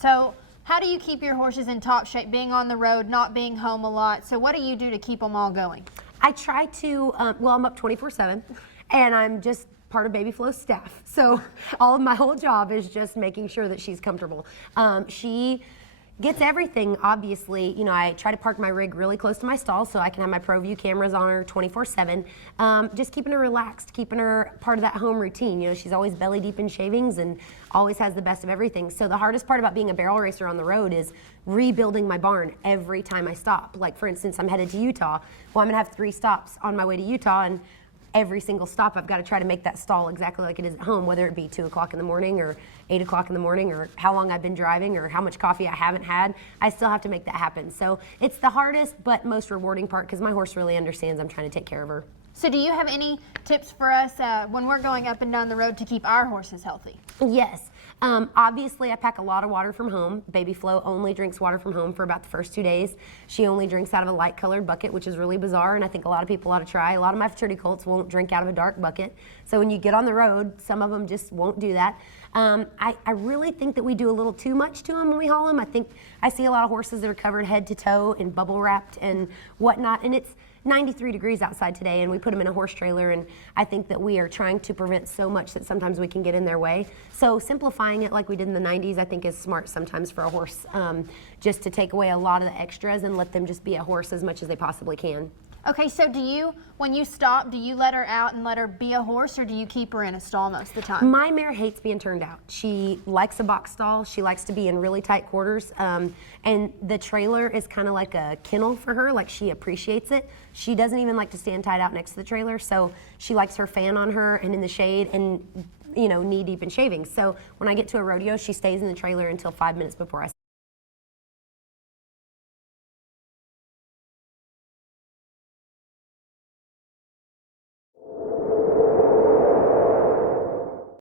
So how do you keep your horses in top shape, being on the road, not being home a lot? So what do you do to keep them all going? I try to, well, I'm up 24/7, and I'm just part of Baby Flo's staff. So all of my whole job is just making sure that she's comfortable. She gets everything, obviously. You know, I try to park my rig really close to my stall so I can have my ProView cameras on her 24/7. Just keeping her relaxed, keeping her part of that home routine. You know, she's always belly deep in shavings and always has the best of everything. So the hardest part about being a barrel racer on the road is rebuilding my barn every time I stop. Like, for instance, I'm headed to Utah. Well, I'm gonna have 3 stops on my way to Utah, and every single stop I've got to try to make that stall exactly like it is at home, whether it be 2 o'clock in the morning or 8 o'clock in the morning or how long I've been driving or how much coffee I haven't had. I still have to make that happen. So it's the hardest but most rewarding part because my horse really understands I'm trying to take care of her. So do you have any tips for us when we're going up and down the road to keep our horses healthy? Yes. Obviously, I pack a lot of water from home. Baby Flo only drinks water from home for about the first 2 days. She only drinks out of a light colored bucket, which is really bizarre, and I think a lot of people ought to try. A lot of my futurity colts won't drink out of a dark bucket. So when you get on the road, some of them just won't do that. I really think that we do a little too much to them when we haul them. I think I see a lot of horses that are covered head to toe and bubble wrapped and whatnot, and it's 93 degrees outside today, and we put them in a horse trailer, and I think that we are trying to prevent so much that sometimes we can get in their way. So simplifying it like we did in the 90s I think is smart sometimes for a horse, just to take away a lot of the extras and let them just be a horse as much as they possibly can. Okay, so do you, when you stop, do you let her out and let her be a horse, or do you keep her in a stall most of the time? My mare hates being turned out. She likes a box stall. She likes to be in really tight quarters. And the trailer is kind of like a kennel for her. Like, she appreciates it. She doesn't even like to stand tied out next to the trailer. So she likes her fan on her and in the shade and, you know, knee deep in shavings. So when I get to a rodeo, she stays in the trailer until 5 minutes before I